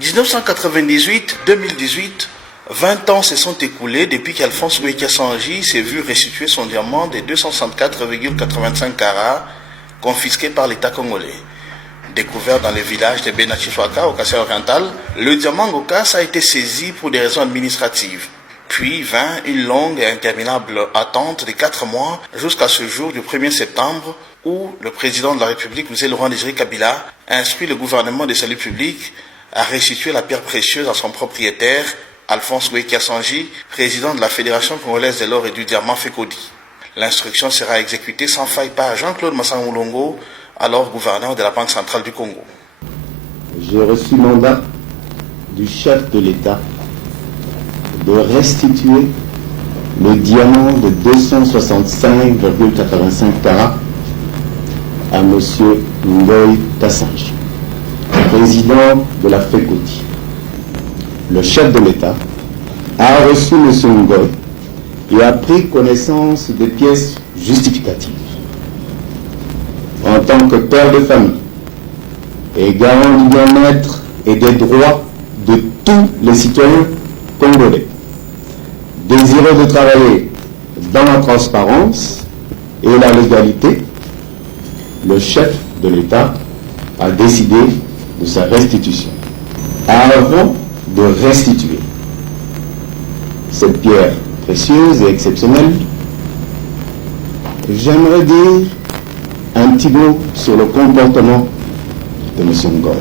1998-2018, 20 ans se sont écoulés depuis qu'Alphonse Wekassangi s'est vu restituer son diamant de 264,85 carats confisqué par l'État congolais. Découvert dans le village de Benachifwaka au Kassai oriental, le diamant Ngokas a été saisi pour des raisons administratives. Puis vint une longue et interminable attente de 4 mois jusqu'à ce jour du 1er septembre où le président de la République, M. Laurent Désiré Kabila, instruit le gouvernement de salut public à restituer la pierre précieuse à son propriétaire, Alphonse Wekassangi, président de la Fédération congolaise de l'or et du diamant FECODI. L'instruction sera exécutée sans faille par Jean-Claude Massamoulongo, alors gouverneur de la Banque centrale du Congo. J'ai reçu mandat du chef de l'État de restituer le diamant de 265,85 carats à M. Ngoy Kassangi, président de la FECODI. Le chef de l'État a reçu M. Ngoy et a pris connaissance des pièces justificatives. En tant que père de famille et garant du bien-être et des droits de tous les citoyens congolais, désireux de travailler dans la transparence et la légalité, le chef de l'État a décidé de sa restitution. Avant de restituer cette pierre précieuse et exceptionnelle, j'aimerais dire un petit mot sur le comportement de M. Ngoy.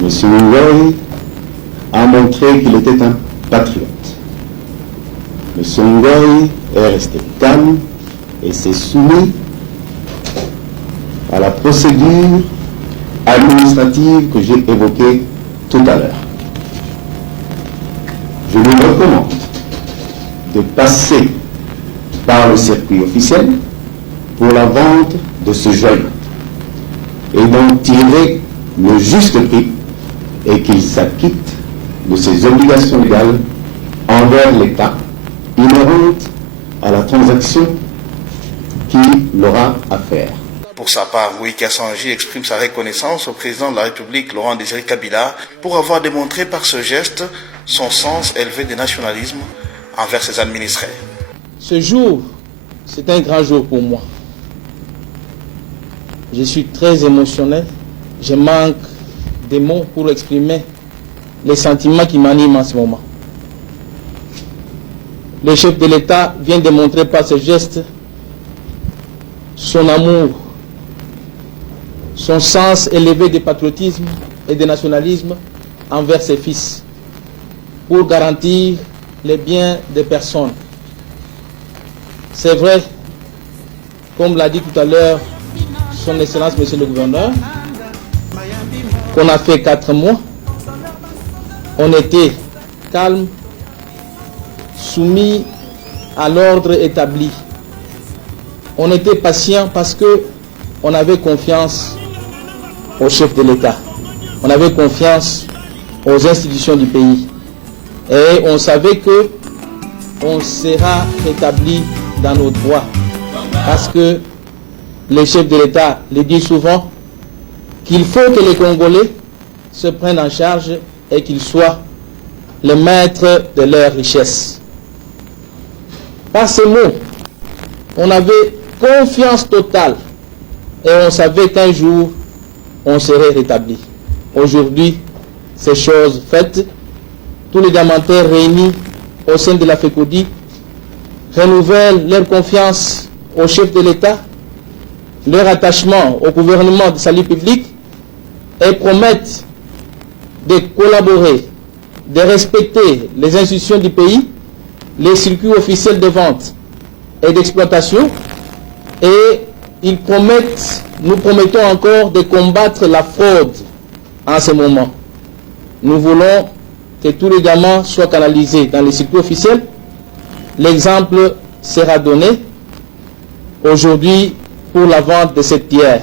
M. Ngoy a montré qu'il était un patriote. M. Ngoy est resté calme et s'est soumis à la procédure administrative que j'ai évoquée tout à l'heure. Je lui recommande de passer par le circuit officiel pour la vente de ce joyau et d'en tirer le juste prix et qu'il s'acquitte de ses obligations légales envers l'État inhérentes à la transaction qu'il aura à faire. Pour sa part, Wekassangi exprime sa reconnaissance au président de la République, Laurent Désiré Kabila, pour avoir démontré par ce geste son sens élevé du nationalisme envers ses administrés. Ce jour, c'est un grand jour pour moi. Je suis très émotionnel. Je manque des mots pour exprimer les sentiments qui m'animent en ce moment. Le chef de l'État vient de montrer par ce geste son amour, son sens élevé de patriotisme et de nationalisme envers ses fils, pour garantir les biens des personnes. C'est vrai, comme l'a dit tout à l'heure son Excellence Monsieur le Gouverneur, qu'on a fait 4 mois, on était calme, soumis à l'ordre établi. On était patient parce que on avait confiance au chef de l'État. On avait confiance aux institutions du pays. Et on savait que on sera rétabli dans nos droits. Parce que le chef de l'État le dit souvent qu'il faut que les Congolais se prennent en charge et qu'ils soient les maîtres de leur richesse. Par ces mots, on avait confiance totale et on savait qu'un jour, on serait rétabli. Aujourd'hui, ces choses faites, tous les diamantaires réunis au sein de la FECODI renouvellent leur confiance au chef de l'État, leur attachement au gouvernement de salut public et promettent de collaborer, de respecter les institutions du pays, les circuits officiels de vente et d'exploitation, et ils promettent, nous promettons encore de combattre la fraude en ce moment. Nous voulons que tous les diamants soient canalisés dans les circuits officiels. L'exemple sera donné aujourd'hui pour la vente de cette pierre.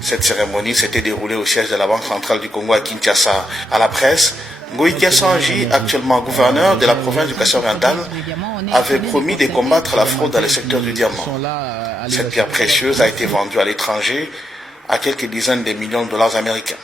Cette cérémonie s'était déroulée au siège de la Banque centrale du Congo à Kinshasa. À la presse, Ngoïkia Sanji, actuellement gouverneur de la province du Kassai-Oriental, avait promis de combattre la fraude dans le secteur du diamant. Cette pierre précieuse a été vendue à l'étranger à quelques dizaines de millions de dollars américains.